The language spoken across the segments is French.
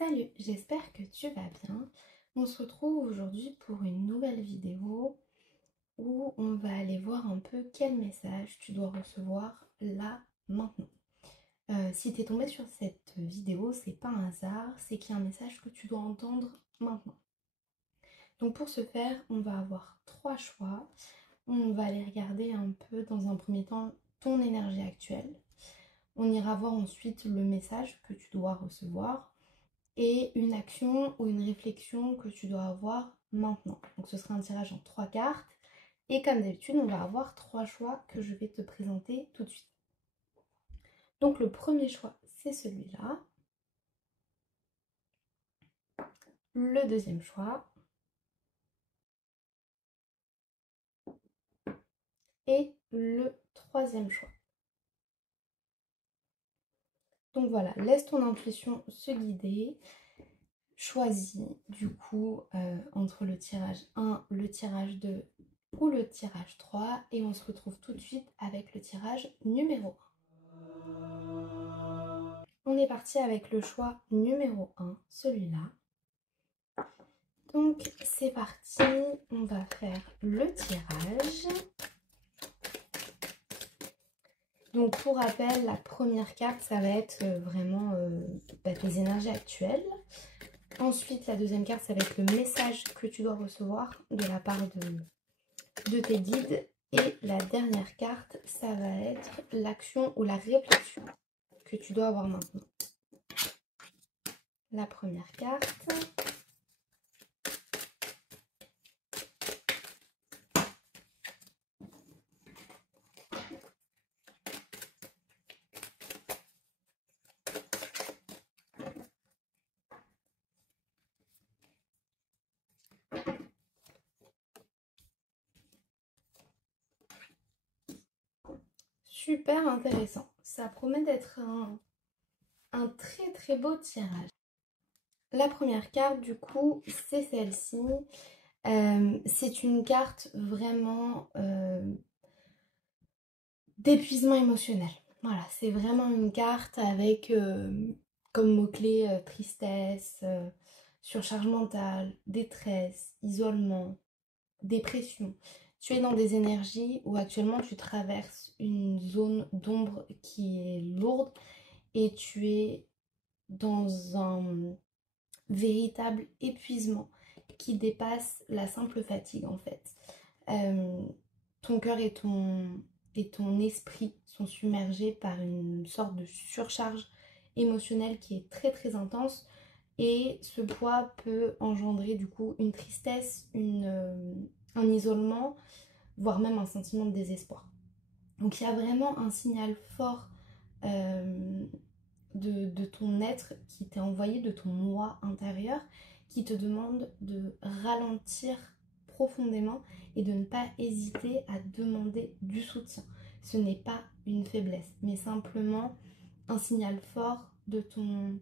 Salut, j'espère que tu vas bien. On se retrouve aujourd'hui pour une nouvelle vidéo où on va aller voir un peu quel message tu dois recevoir là, maintenant. Si tu es tombé sur cette vidéo, c'est pas un hasard, c'est qu'il y a un message que tu dois entendre maintenant. Donc pour ce faire, on va avoir trois choix. On va aller regarder un peu dans un premier temps ton énergie actuelle. On ira voir ensuite le message que tu dois recevoir et une action ou une réflexion que tu dois avoir maintenant. Donc ce sera un tirage en trois cartes. Et comme d'habitude, on va avoir trois choix que je vais te présenter tout de suite. Donc le premier choix, c'est celui-là. Le deuxième choix. Et le troisième choix. Donc voilà, laisse ton intuition se guider. Choisis du coup entre le tirage 1, le tirage 2 ou le tirage 3. Et on se retrouve tout de suite avec le tirage numéro 1. On est parti avec le choix numéro 1, celui-là. Donc c'est parti, on va faire le tirage. Donc pour rappel, la première carte, ça va être vraiment tes énergies actuelles. Ensuite, la deuxième carte, ça va être le message que tu dois recevoir de la part de tes guides. Et la dernière carte, ça va être l'action ou la réflexion que tu dois avoir maintenant. La première carte. Super intéressant. Ça promet d'être un très très beau tirage. La première carte, du coup, c'est celle-ci. C'est une carte vraiment d'épuisement émotionnel. Voilà, c'est vraiment une carte avec comme mot-clé tristesse, surcharge mentale, détresse, isolement, dépression. Tu es dans des énergies où actuellement tu traverses une zone d'ombre qui est lourde et tu es dans un véritable épuisement qui dépasse la simple fatigue en fait. Ton cœur et ton esprit sont submergés par une sorte de surcharge émotionnelle qui est très très intense et ce poids peut engendrer du coup une tristesse, un isolement, voire même un sentiment de désespoir. Donc il y a vraiment un signal fort de ton être qui t'est envoyé, de ton moi intérieur, qui te demande de ralentir profondément et de ne pas hésiter à demander du soutien. Ce n'est pas une faiblesse, mais simplement un signal fort de ton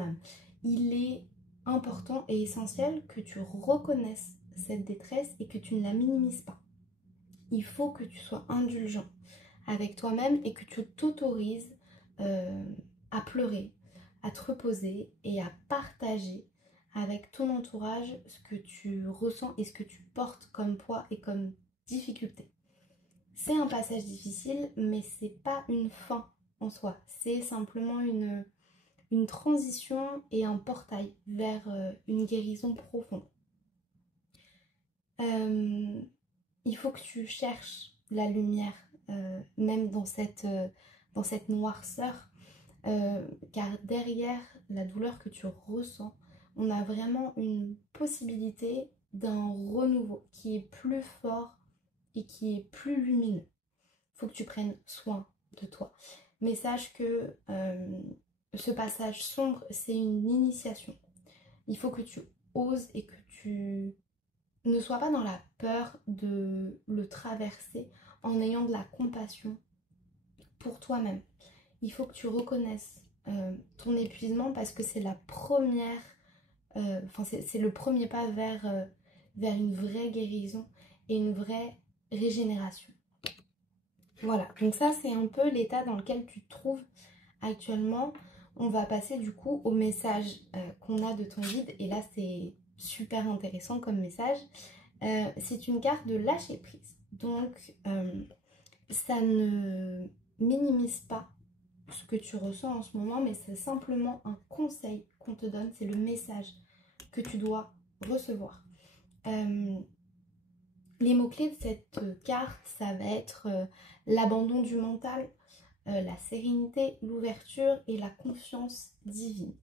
âme. Il est important et essentiel que tu reconnaisses cette détresse et que tu ne la minimises pas. Il faut que tu sois indulgent avec toi-même et que tu t'autorises à pleurer, à te reposer et à partager avec ton entourage ce que tu ressens et ce que tu portes comme poids et comme difficulté. C'est un passage difficile, mais c'est pas une fin en soi. C'est simplement une transition et un portail vers une guérison profonde. Il faut que tu cherches la lumière, même dans cette noirceur, car derrière la douleur que tu ressens, on a vraiment une possibilité d'un renouveau qui est plus fort et qui est plus lumineux. Il faut que tu prennes soin de toi. Mais sache que ce passage sombre, c'est une initiation. Il faut que tu oses et que tu ne sois pas dans la peur de le traverser en ayant de la compassion pour toi-même. Il faut que tu reconnaisses ton épuisement parce que c'est la première, c'est le premier pas vers une vraie guérison et une vraie régénération. Voilà, donc ça c'est un peu l'état dans lequel tu te trouves actuellement. on va passer du coup au message qu'on a de ton guide. Et là, c'est super intéressant comme message. C'est une carte de lâcher prise. Donc, ça ne minimise pas ce que tu ressens en ce moment, mais c'est simplement un conseil qu'on te donne. C'est le message que tu dois recevoir. Les mots-clés de cette carte, ça va être l'abandon du mental, la sérénité, l'ouverture et la confiance divine.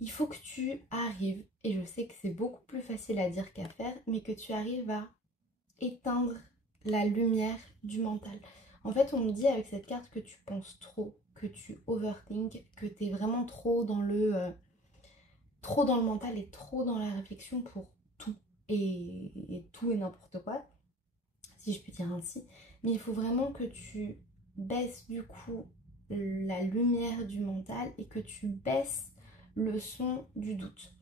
Il faut que tu arrives, et je sais que c'est beaucoup plus facile à dire qu'à faire, mais que tu arrives à éteindre la lumière du mental. En fait, on me dit avec cette carte que tu penses trop, que tu overthink, que tu es vraiment trop dans le mental et trop dans la réflexion pour tout et tout et n'importe quoi, si je puis dire ainsi. Mais il faut vraiment que tu baisses du coup la lumière du mental et que tu baisses le son du doute.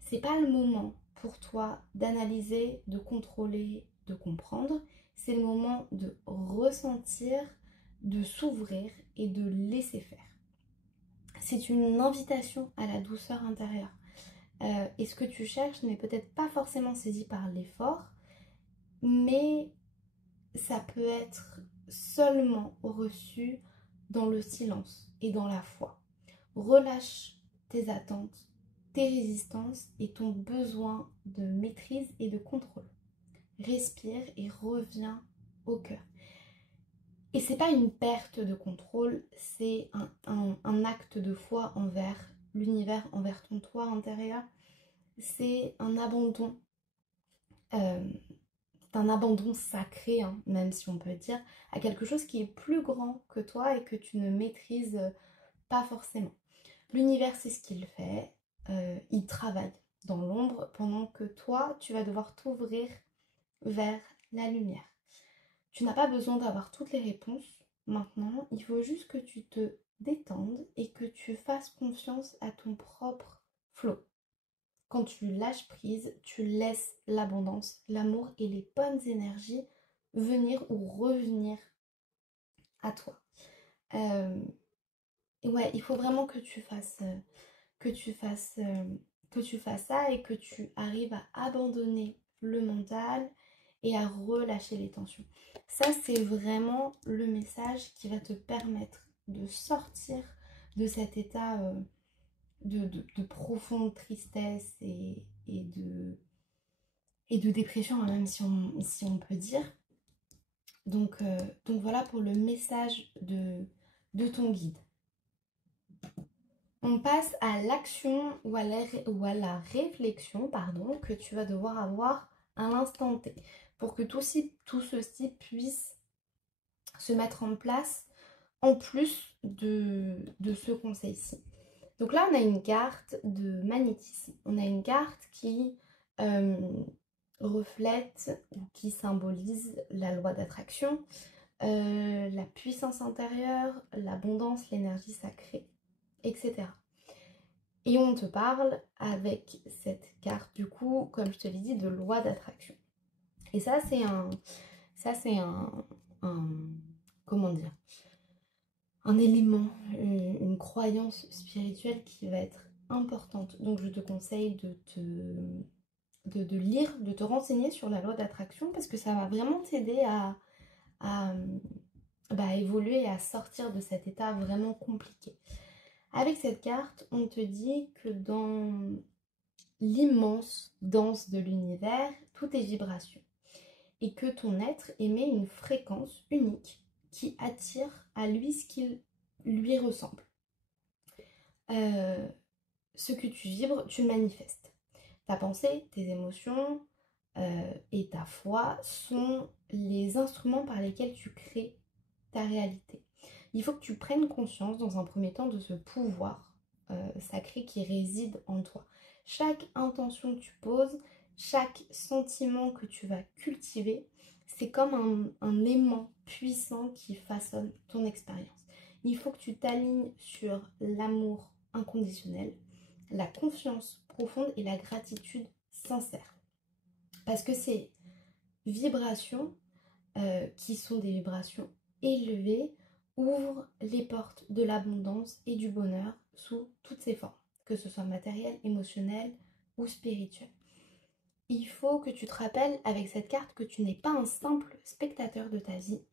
C'est pas le moment pour toi d'analyser, de contrôler, de comprendre. C'est le moment de ressentir, de s'ouvrir et de laisser faire. C'est une invitation à la douceur intérieure. Et ce que tu cherches n'est peut-être pas forcément saisi par l'effort, mais ça peut être seulement reçu dans le silence et dans la foi. Relâche tes attentes, tes résistances et ton besoin de maîtrise et de contrôle. Respire et reviens au cœur. Et c'est pas une perte de contrôle, c'est un acte de foi envers l'univers, envers ton toi intérieur. C'est un abandon, un abandon sacré, hein, même si on peut dire, à quelque chose qui est plus grand que toi et que tu ne maîtrises pas forcément. L'univers, c'est ce qu'il fait, il travaille dans l'ombre pendant que toi, tu vas devoir t'ouvrir vers la lumière. Tu n'as pas besoin d'avoir toutes les réponses maintenant, il faut juste que tu te détendes et que tu fasses confiance à ton propre flow. Quand tu lâches prise, tu laisses l'abondance, l'amour et les bonnes énergies venir ou revenir à toi. Et ouais, il faut vraiment que tu fasses ça et que tu arrives à abandonner le mental et à relâcher les tensions. Ça, c'est vraiment le message qui va te permettre de sortir de cet état de profonde tristesse et de dépression, même si on peut dire. Donc voilà pour le message de ton guide. On passe à l'action ou à la réflexion que tu vas devoir avoir à l'instant T pour que tout ceci puisse se mettre en place en plus de ce conseil-ci. Donc là, on a une carte de magnétisme. On a une carte qui reflète ou qui symbolise la loi d'attraction, la puissance intérieure, l'abondance, l'énergie sacrée, etc. Et on te parle avec cette carte du coup, comme je te l'ai dit, de loi d'attraction. Et ça c'est comment dire, un élément, une croyance spirituelle qui va être importante. Donc je te conseille de lire, de te renseigner sur la loi d'attraction parce que ça va vraiment t'aider à évoluer et à sortir de cet état vraiment compliqué. Avec cette carte, on te dit que dans l'immense danse de l'univers, tout est vibration. Et que ton être émet une fréquence unique qui attire à lui ce qu'il lui ressemble. Ce que tu vibres, tu le manifestes. Ta pensée, tes émotions et ta foi sont les instruments par lesquels tu crées ta réalité. Il faut que tu prennes conscience dans un premier temps de ce pouvoir sacré qui réside en toi. Chaque intention que tu poses, chaque sentiment que tu vas cultiver, c'est comme un aimant puissant qui façonne ton expérience. Il faut que tu t'alignes sur l'amour inconditionnel, la confiance profonde et la gratitude sincère. Parce que ces vibrations qui sont des vibrations élevées ouvre les portes de l'abondance et du bonheur sous toutes ses formes, que ce soit matériel, émotionnel ou spirituel. Il faut que tu te rappelles avec cette carte que tu n'es pas un simple spectateur de ta vie,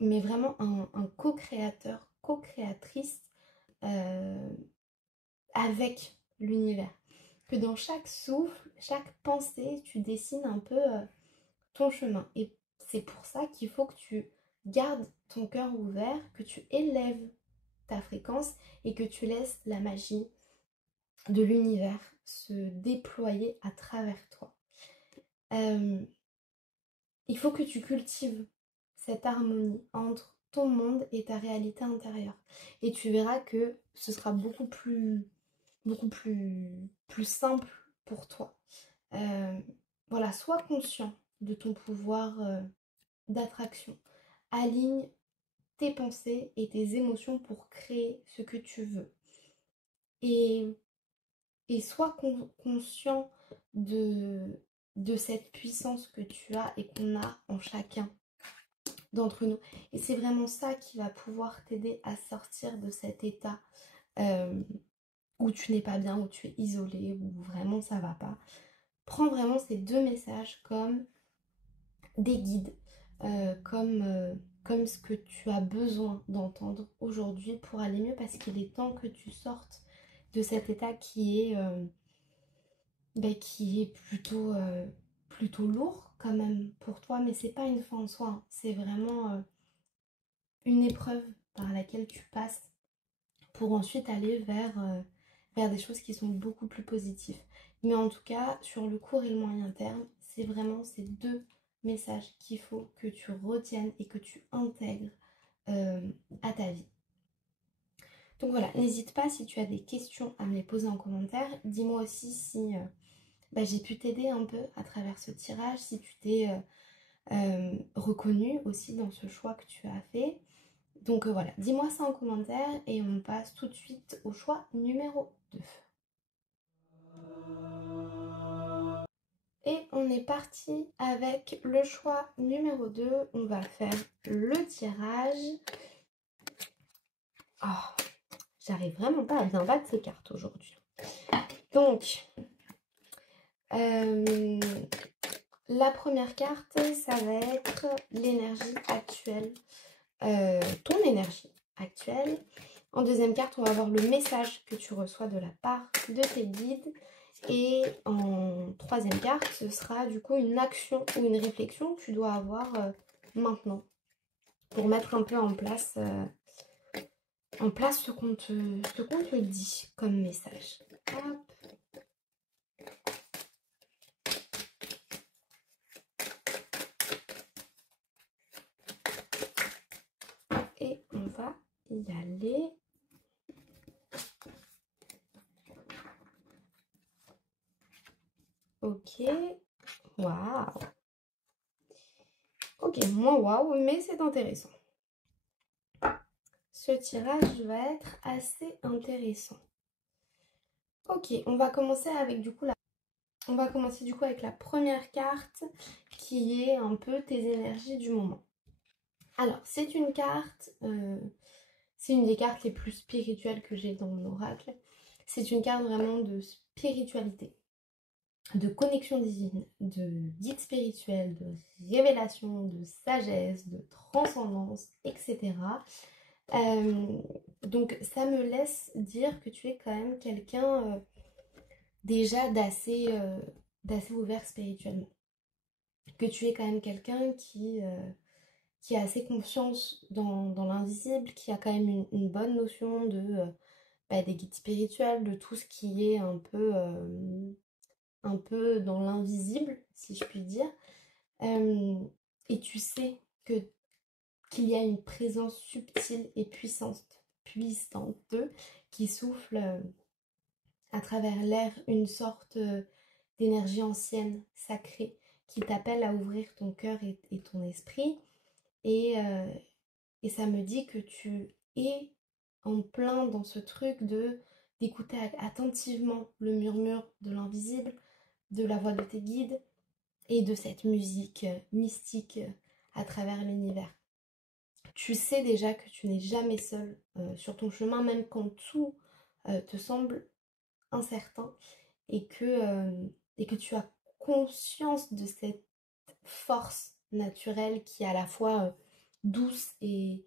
mais vraiment un co-créateur, co-créatrice avec l'univers. Que dans chaque souffle, chaque pensée, tu dessines un peu ton chemin. Et c'est pour ça qu'il faut que tu gardes ton cœur ouvert, que tu élèves ta fréquence et que tu laisses la magie de l'univers se déployer à travers toi. Il faut que tu cultives cette harmonie entre ton monde et ta réalité intérieure. Et tu verras que ce sera beaucoup plus simple pour toi. Voilà, sois conscient de ton pouvoir d'attraction. Aligne tes pensées et tes émotions pour créer ce que tu veux. Et sois conscient de cette puissance que tu as et qu'on a en chacun d'entre nous. Et c'est vraiment ça qui va pouvoir t'aider à sortir de cet état où tu n'es pas bien, où tu es isolé, où vraiment ça va pas. Prends vraiment ces deux messages comme des guides, comme ce que tu as besoin d'entendre aujourd'hui pour aller mieux, parce qu'il est temps que tu sortes de cet état qui est plutôt lourd quand même pour toi, mais c'est pas une fin en soi, hein. C'est vraiment une épreuve par laquelle tu passes pour ensuite aller vers des choses qui sont beaucoup plus positives. Mais en tout cas, sur le court et le moyen terme, c'est vraiment ces deux messages qu'il faut que tu retiennes et que tu intègres à ta vie. Donc voilà, n'hésite pas si tu as des questions à me les poser en commentaire. Dis-moi aussi si j'ai pu t'aider un peu à travers ce tirage, si tu t'es reconnu aussi dans ce choix que tu as fait. Donc voilà, dis-moi ça en commentaire et on passe tout de suite au choix numéro 2. Et on est parti avec le choix numéro 2. On va faire le tirage. Oh, j'arrive vraiment pas à bien battre ces cartes aujourd'hui. Donc, la première carte, ça va être l'énergie actuelle. Ton énergie actuelle. En deuxième carte, on va voir le message que tu reçois de la part de tes guides. Et en troisième carte, ce sera du coup une action ou une réflexion que tu dois avoir maintenant pour mettre un peu en place ce qu'on te dit comme message. Hop. Et on va y aller. Ok. Waouh. Ok, moins waouh, mais c'est intéressant. Ce tirage va être assez intéressant. Ok, on va commencer avec avec la première carte qui est un peu tes énergies du moment. Alors, c'est une carte, c'est une des cartes les plus spirituelles que j'ai dans mon oracle. C'est une carte vraiment de spiritualité, de connexion divine, de guide spirituel, de révélation, de sagesse, de transcendance, etc. Donc ça me laisse dire que tu es quand même quelqu'un déjà d'assez ouvert spirituellement. Que tu es quand même quelqu'un qui a assez confiance dans l'invisible, qui a quand même une bonne notion des guides spirituels, de tout ce qui est un peu dans l'invisible, si je puis dire. Et tu sais qu'il y a une présence subtile et puissante qui souffle à travers l'air une sorte d'énergie ancienne, sacrée, qui t'appelle à ouvrir ton cœur et ton esprit. Et ça me dit que tu es en plein dans ce truc d'écouter attentivement le murmure de l'invisible, de la voix de tes guides et de cette musique mystique à travers l'univers. tu sais déjà que tu n'es jamais seul sur ton chemin, même quand tout te semble incertain et que tu as conscience de cette force naturelle qui est à la fois douce et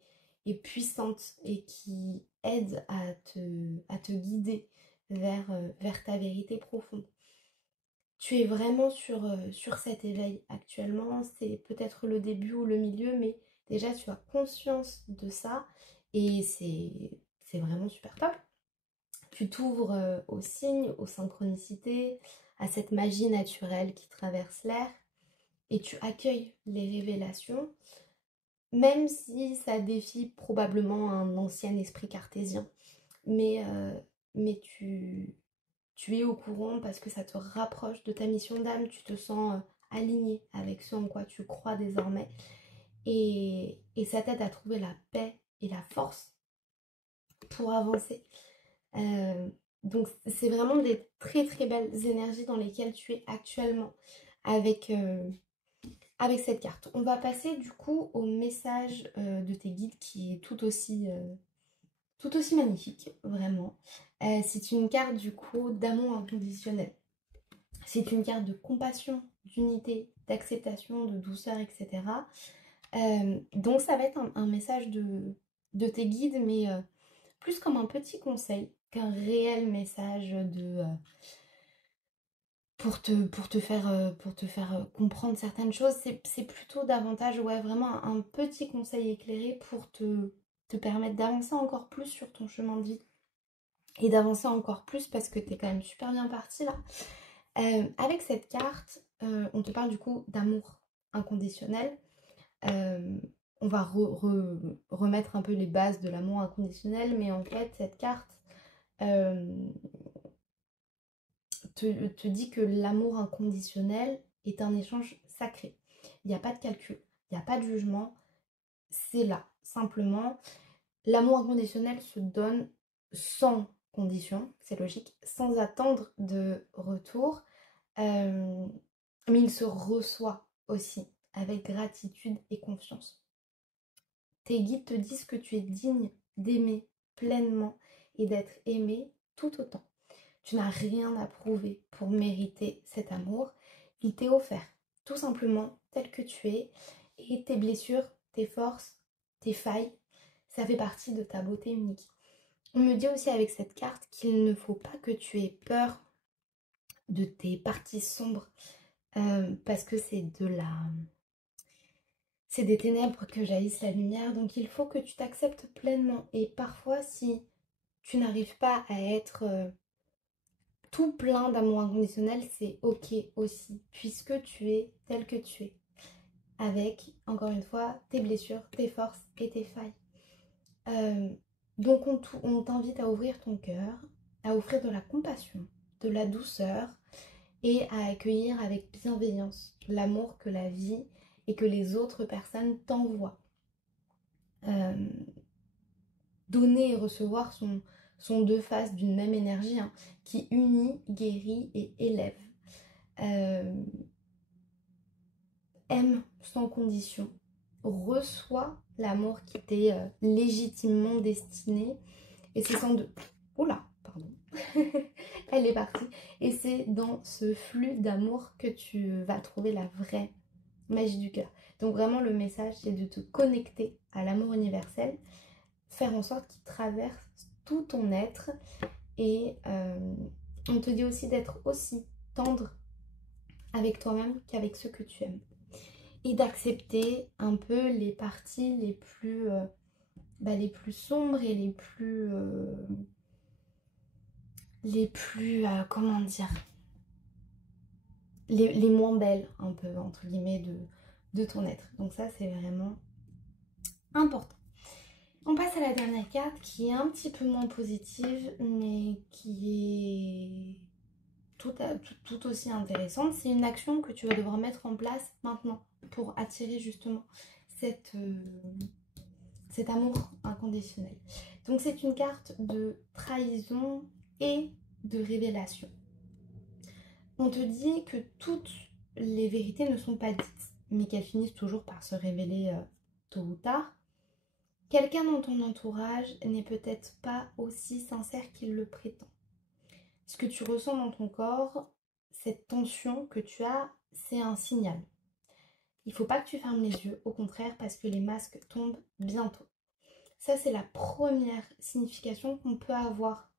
puissante et qui aide à te guider vers ta vérité profonde. Tu es vraiment sur cet éveil actuellement, c'est peut-être le début ou le milieu, mais déjà tu as conscience de ça et c'est vraiment super top. Tu t'ouvres aux signes, aux synchronicités, à cette magie naturelle qui traverse l'air et tu accueilles les révélations, même si ça défie probablement un ancien esprit cartésien. Mais, euh, mais tu es au courant parce que ça te rapproche de ta mission d'âme, tu te sens aligné avec ce en quoi tu crois désormais et ça t'aide à trouver la paix et la force pour avancer. Euh, donc c'est vraiment des très très belles énergies dans lesquelles tu es actuellement avec cette carte. On va passer du coup au message de tes guides qui est tout aussi magnifique, vraiment. C'est une carte du coup d'amour inconditionnel. C'est une carte de compassion, d'unité, d'acceptation, de douceur, etc. Donc ça va être un message de tes guides, mais plus comme un petit conseil qu'un réel message pour te faire comprendre certaines choses. C'est plutôt davantage, ouais, vraiment un petit conseil éclairé pour te permettre d'avancer encore plus sur ton chemin de vie. Et d'avancer encore plus parce que t'es quand même super bien parti là. Avec cette carte, on te parle du coup d'amour inconditionnel. Euh, on va remettre un peu les bases de l'amour inconditionnel, mais en fait, cette carte euh, te dit que l'amour inconditionnel est un échange sacré. Il n'y a pas de calcul, il n'y a pas de jugement, c'est là, simplement. L'amour inconditionnel se donne sans condition, c'est logique, sans attendre de retour, euh, mais il se reçoit aussi avec gratitude et confiance. Tes guides te disent que tu es digne d'aimer pleinement et d'être aimé tout autant. Tu n'as rien à prouver pour mériter cet amour. Il t'est offert tout simplement tel que tu es et tes blessures, tes forces, tes failles, ça fait partie de ta beauté unique. On me dit aussi avec cette carte qu'il ne faut pas que tu aies peur de tes parties sombres parce que c'est des ténèbres que jaillisse la lumière, donc il faut que tu t'acceptes pleinement. Et parfois, si tu n'arrives pas à être tout plein d'amour inconditionnel, c'est ok aussi, puisque tu es tel que tu es, avec, encore une fois, tes blessures, tes forces et tes failles. Euh, donc on t'invite à ouvrir ton cœur, à offrir de la compassion, de la douceur et à accueillir avec bienveillance l'amour que la vie et que les autres personnes t'envoient. Euh, donner et recevoir sont deux faces d'une même énergie hein, qui unit, guérit et élève. Euh, aime sans condition, reçois l'amour qui t'est légitimement destiné et c'est sans doute... Oula, pardon. Elle est partie. Et c'est dans ce flux d'amour que tu vas trouver la vraie magie du cœur. Donc vraiment le message c'est de te connecter à l'amour universel, faire en sorte qu'il traverse tout ton être et on te dit aussi d'être aussi tendre avec toi-même qu'avec ceux que tu aimes. Et d'accepter un peu les parties les plus sombres et comment dire, les moins belles, un peu, entre guillemets, de ton être. Donc ça, c'est vraiment important. On passe à la dernière carte qui est un petit peu moins positive, mais qui est tout aussi intéressante. C'est une action que tu vas devoir mettre en place maintenant pour attirer justement cet amour inconditionnel. Donc c'est une carte de trahison et de révélation. On te dit que toutes les vérités ne sont pas dites, mais qu'elles finissent toujours par se révéler tôt ou tard. quelqu'un dans ton entourage n'est peut-être pas aussi sincère qu'il le prétend. Ce que tu ressens dans ton corps, cette tension que tu as, c'est un signal. Il ne faut pas que tu fermes les yeux, au contraire, parce que les masques tombent bientôt. Ça, c'est la première signification qu'on peut avoir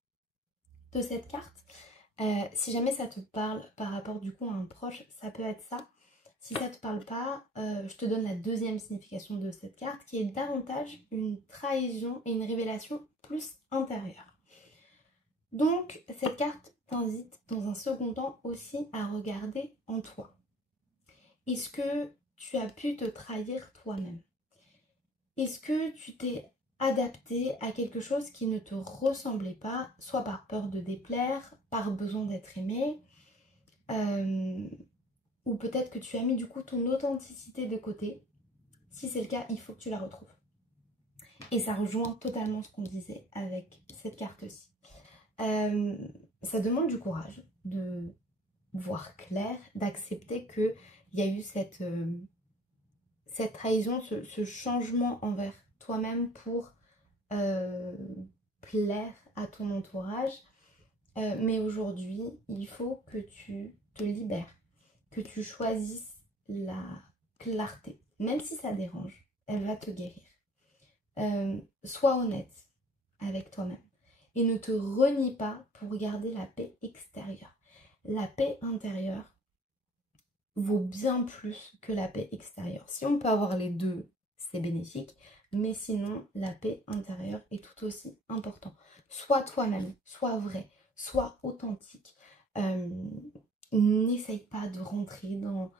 de cette carte. Si jamais ça te parle par rapport du coup à un proche, ça peut être ça. Si ça ne te parle pas, je te donne la deuxième signification de cette carte qui est davantage une trahison et une révélation plus intérieure. Donc cette carte t'invite dans un second temps aussi à regarder en toi. Est-ce que tu as pu te trahir toi-même? Est-ce que tu t'es adapté à quelque chose qui ne te ressemblait pas, soit par peur de déplaire, par besoin d'être aimé, ou peut-être que tu as mis du coup ton authenticité de côté. Si c'est le cas, il faut que tu la retrouves. Et ça rejoint totalement ce qu'on disait avec cette carte-ci. Ça demande du courage de voir clair, d'accepter qu'il y a eu cette trahison, ce changement envers toi-même pour plaire à ton entourage. Mais aujourd'hui, il faut que tu te libères, que tu choisisses la clarté. Même si ça dérange, elle va te guérir. Sois honnête avec toi-même et ne te renie pas pour garder la paix extérieure. La paix intérieure vaut bien plus que la paix extérieure. Si on peut avoir les deux, c'est bénéfique, mais sinon la paix intérieure est tout aussi importante. Sois toi-même, sois vrai, sois authentique. N'essaye pas de rentrer dans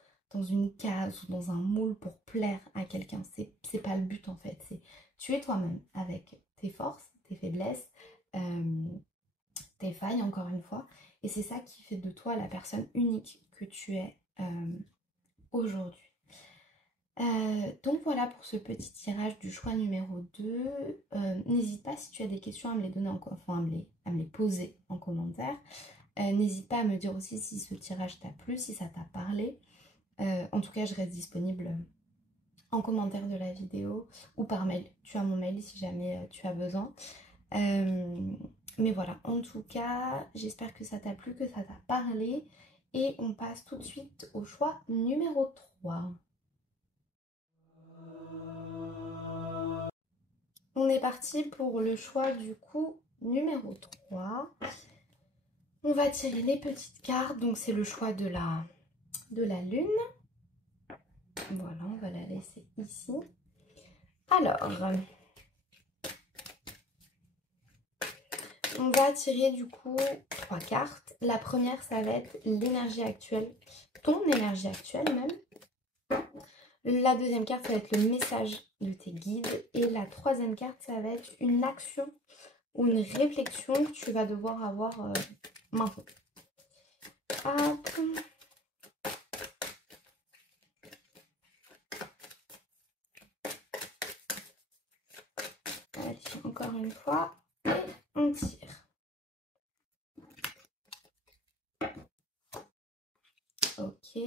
une case ou dans un moule pour plaire à quelqu'un. C'est pas le but en fait. C'est tu es toi-même avec tes forces, tes faiblesses, tes failles encore une fois. Et c'est ça qui fait de toi la personne unique que tu es aujourd'hui. Donc voilà pour ce petit tirage du choix numéro 2. N'hésite pas si tu as des questions à me les donner, enfin à me les poser en commentaire. N'hésite pas à me dire aussi si ce tirage t'a plu, si ça t'a parlé. En tout cas, je reste disponible en commentaire de la vidéo ou par mail. Tu as mon mail si jamais tu as besoin. Mais voilà, en tout cas, j'espère que ça t'a plu, que ça t'a parlé. Et on passe tout de suite au choix numéro 3. On est parti pour le choix du coup numéro 3. On va tirer les petites cartes. Donc c'est le choix de la lune. Voilà, on va la laisser ici. Alors, on va tirer du coup 3 cartes. La première, ça va être l'énergie actuelle, ton énergie actuelle même. La deuxième carte, ça va être le message de tes guides. Et la troisième carte, ça va être une action ou une réflexion que tu vas devoir avoir maintenant. Hop. Allez, encore une fois. Et on tire. Ok.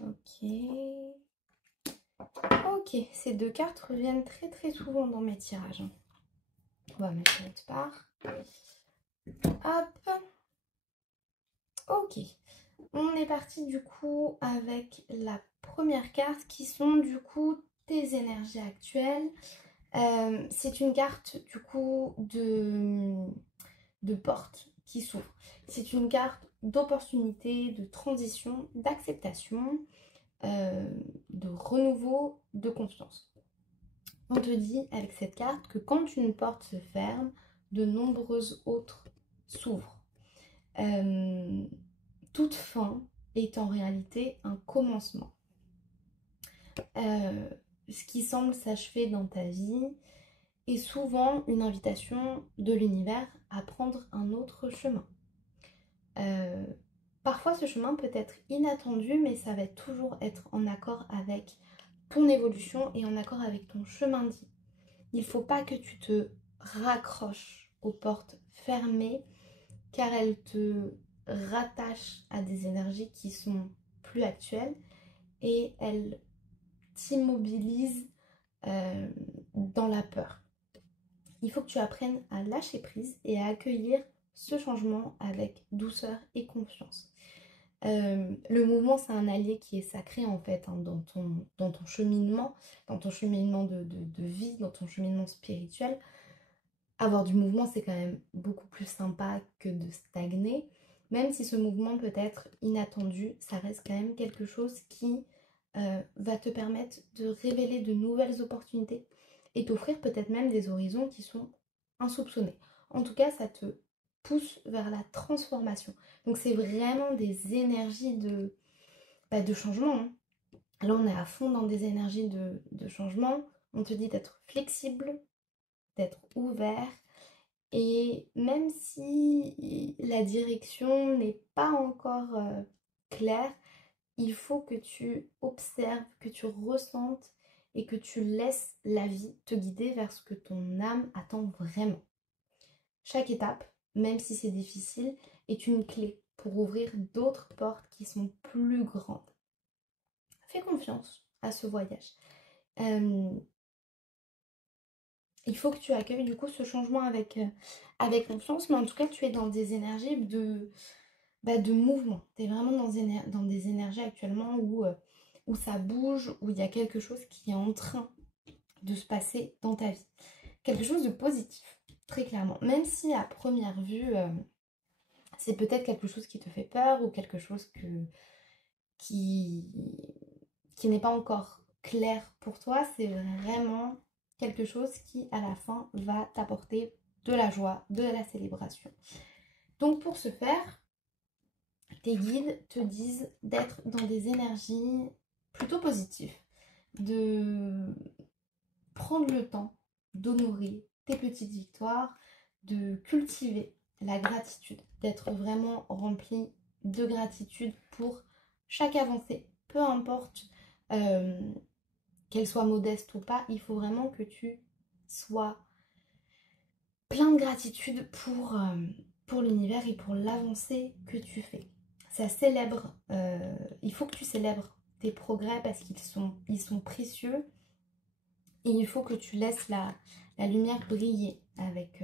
Ok. Ok, ces deux cartes reviennent très très souvent dans mes tirages. On va mettre l'autre part. Hop. Ok. On est parti du coup avec la première carte qui sont du coup tes énergies actuelles. C'est une carte du coup de porte qui s'ouvre. C'est une carte d'opportunité, de transition, d'acceptation, de renouveau, de confiance. On te dit avec cette carte que quand une porte se ferme, de nombreuses autres s'ouvrent. Toute fin est en réalité un commencement. Ce qui semble s'achever dans ta vie est souvent une invitation de l'univers à prendre un autre chemin. Parfois ce chemin peut être inattendu, mais ça va toujours être en accord avec ton évolution et en accord avec ton chemin de vie. Il ne faut pas que tu te raccroches aux portes fermées car elles te rattachent à des énergies qui sont plus actuelles et elles t'immobilisent dans la peur. Il faut que tu apprennes à lâcher prise et à accueillir ce changement avec douceur et confiance. Le mouvement, c'est un allié qui est sacré en fait hein, dans ton cheminement, de vie, dans ton cheminement spirituel. Avoir du mouvement, c'est quand même beaucoup plus sympa que de stagner. Même si ce mouvement peut être inattendu, ça reste quand même quelque chose qui va te permettre de révéler de nouvelles opportunités et t'offrir peut-être même des horizons qui sont insoupçonnés. En tout cas, ça te pousse vers la transformation. Donc c'est vraiment des énergies de changement. Hein. Là, on est à fond dans des énergies de changement. On te dit d'être flexible, d'être ouvert. Et même si la direction n'est pas encore claire, il faut que tu observes, que tu ressentes et que tu laisses la vie te guider vers ce que ton âme attend vraiment. Chaque étape, même si c'est difficile, est une clé pour ouvrir d'autres portes qui sont plus grandes. Fais confiance à ce voyage. Il faut que tu accueilles du coup ce changement avec confiance, mais en tout cas tu es dans des énergies de mouvement. Tu es vraiment dans des énergies actuellement où ça bouge, où il y a quelque chose qui est en train de se passer dans ta vie. Quelque chose de positif, très clairement. Même si à première vue, c'est peut-être quelque chose qui te fait peur ou quelque chose qui, qui n'est pas encore clair pour toi, c'est vraiment quelque chose qui, à la fin, va t'apporter de la joie, de la célébration. Donc pour ce faire, tes guides te disent d'être dans des énergies plutôt positives, de prendre le temps d'honorer tes petites victoires, de cultiver la gratitude, d'être vraiment rempli de gratitude pour chaque avancée, peu importe qu'elle soit modeste ou pas, il faut vraiment que tu sois plein de gratitude pour l'univers et pour l'avancée que tu fais. Ça célèbre, il faut que tu célèbres tes progrès parce ils sont précieux et il faut que tu laisses la lumière briller avec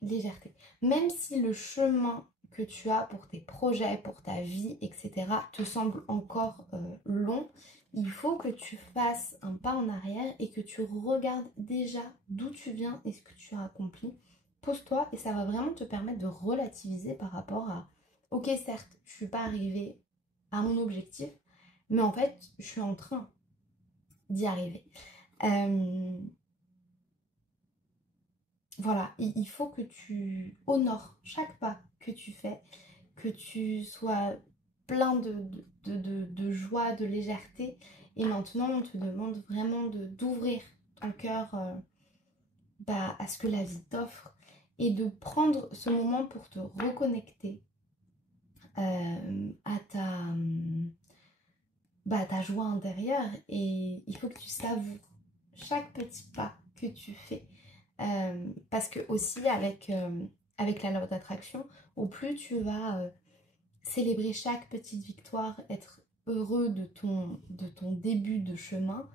légèreté. Même si le chemin que tu as pour tes projets, pour ta vie, etc. te semble encore long, il faut que tu fasses un pas en arrière et que tu regardes déjà d'où tu viens et ce que tu as accompli. Pose-toi et ça va vraiment te permettre de relativiser par rapport à ok, certes, je ne suis pas arrivée à mon objectif, mais en fait, je suis en train d'y arriver. Voilà, il faut que tu honores chaque pas que tu fais, que tu sois plein de joie, de légèreté. Et maintenant, on te demande vraiment d'ouvrir ton cœur à ce que la vie t'offre et de prendre ce moment pour te reconnecter à ta joie intérieure. Et il faut que tu savoures chaque petit pas que tu fais. Parce que aussi avec la loi d'attraction, au plus tu vas célébrer chaque petite victoire, être heureux de ton début de chemin,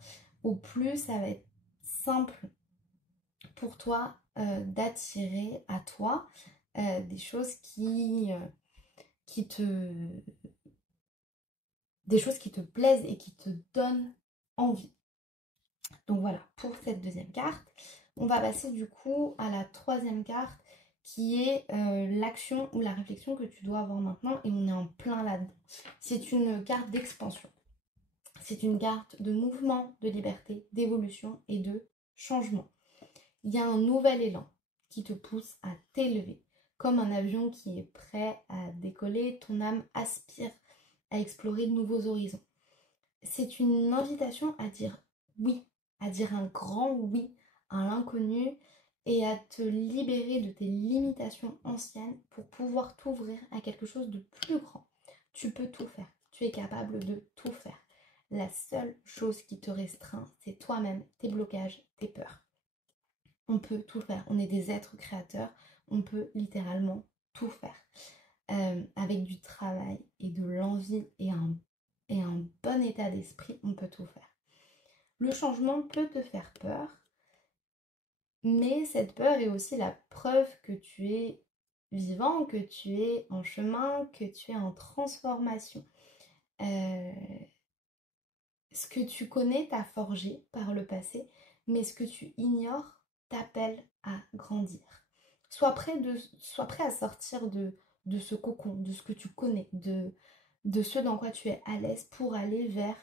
au plus ça va être simple pour toi d'attirer à toi des choses des choses qui te plaisent et qui te donnent envie. Donc voilà, pour cette deuxième carte. On va passer du coup à la troisième carte qui est l'action ou la réflexion que tu dois avoir maintenant et on est en plein là-dedans. C'est une carte d'expansion. C'est une carte de mouvement, de liberté, d'évolution et de changement. Il y a un nouvel élan qui te pousse à t'élever. Comme un avion qui est prêt à décoller, ton âme aspire à explorer de nouveaux horizons. C'est une invitation à dire oui, à dire un grand oui à l'inconnu et à te libérer de tes limitations anciennes pour pouvoir t'ouvrir à quelque chose de plus grand. Tu peux tout faire, tu es capable de tout faire. La seule chose qui te restreint, c'est toi-même, tes blocages, tes peurs. On peut tout faire, on est des êtres créateurs, on peut littéralement tout faire. Avec du travail et de l'envie et un bon état d'esprit, on peut tout faire. Le changement peut te faire peur, mais cette peur est aussi la preuve que tu es vivant, que tu es en chemin, que tu es en transformation. Ce que tu connais t'a forgé par le passé, mais ce que tu ignores t'appelle à grandir. Sois prêt à sortir de ce cocon, de ce que tu connais, de ce dans quoi tu es à l'aise pour aller vers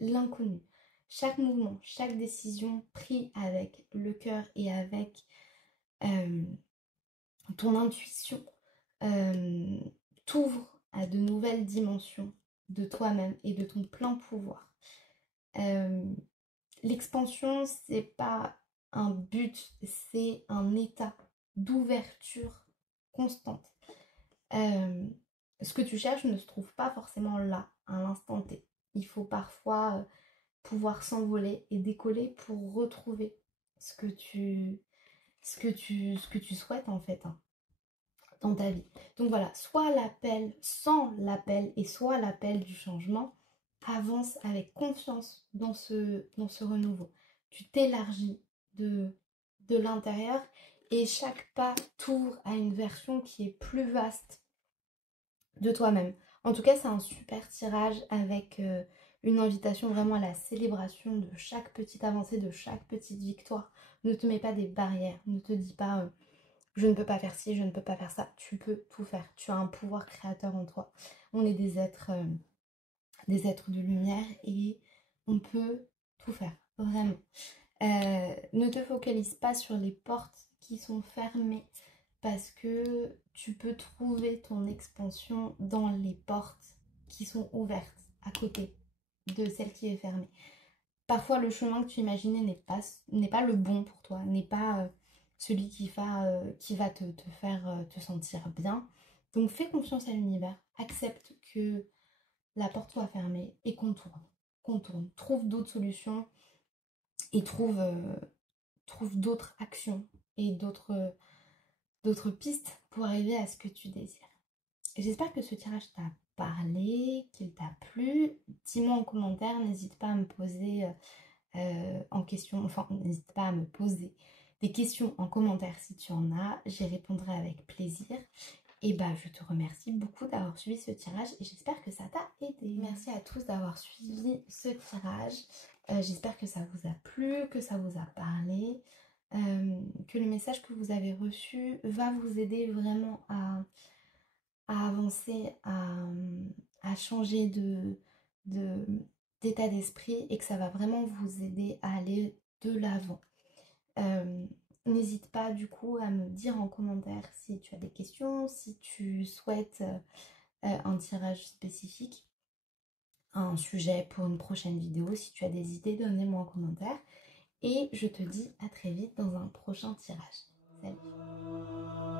l'inconnu. Chaque mouvement, chaque décision prise avec le cœur et avec euh, ton intuition euh, t'ouvre à de nouvelles dimensions de toi-même et de ton plein pouvoir. L'expansion, c'est pas un but, c'est un état d'ouverture constante. Ce que tu cherches ne se trouve pas forcément là, à l'instant T. Il faut parfois pouvoir s'envoler et décoller pour retrouver ce que tu souhaites en fait, hein, dans ta vie. Donc voilà, soit l'appel sans l'appel et soit l'appel du changement, avance avec confiance dans ce renouveau. Tu t'élargis de l'intérieur et chaque pas t'ouvre à une version qui est plus vaste de toi-même. En tout cas, c'est un super tirage avec une invitation vraiment à la célébration de chaque petite avancée, de chaque petite victoire. Ne te mets pas des barrières, ne te dis pas je ne peux pas faire ci, je ne peux pas faire ça. Tu peux tout faire. Tu as un pouvoir créateur en toi. On est des êtres de lumière et on peut tout faire, vraiment. Ne te focalise pas sur les portes qui sont fermées parce que tu peux trouver ton expansion dans les portes qui sont ouvertes à côté de celle qui est fermée. Parfois, le chemin que tu imaginais n'est pas le bon pour toi, n'est pas celui qui va te faire te sentir bien. Donc, fais confiance à l'univers, accepte que la porte soit fermée et contourne. Contourne, trouve d'autres solutions et trouve d'autres actions et d'autres pistes pour arriver à ce que tu désires. J'espère que ce tirage t'a parlé, qu'il t'a plu. Dis-moi en commentaire, n'hésite pas à me poser en question, enfin n'hésite pas à me poser des questions en commentaire si tu en as, j'y répondrai avec plaisir. Et bah je te remercie beaucoup d'avoir suivi ce tirage et j'espère que ça t'a aidé. Merci à tous d'avoir suivi ce tirage. J'espère que ça vous a plu, que ça vous a parlé, que le message que vous avez reçu va vous aider vraiment à avancer, à changer d'état d'esprit et que ça va vraiment vous aider à aller de l'avant. N'hésite pas du coup à me dire en commentaire si tu as des questions, si tu souhaites un tirage spécifique, un sujet pour une prochaine vidéo. Si tu as des idées, donnez-moi en commentaire. Et je te dis à très vite dans un prochain tirage. Salut!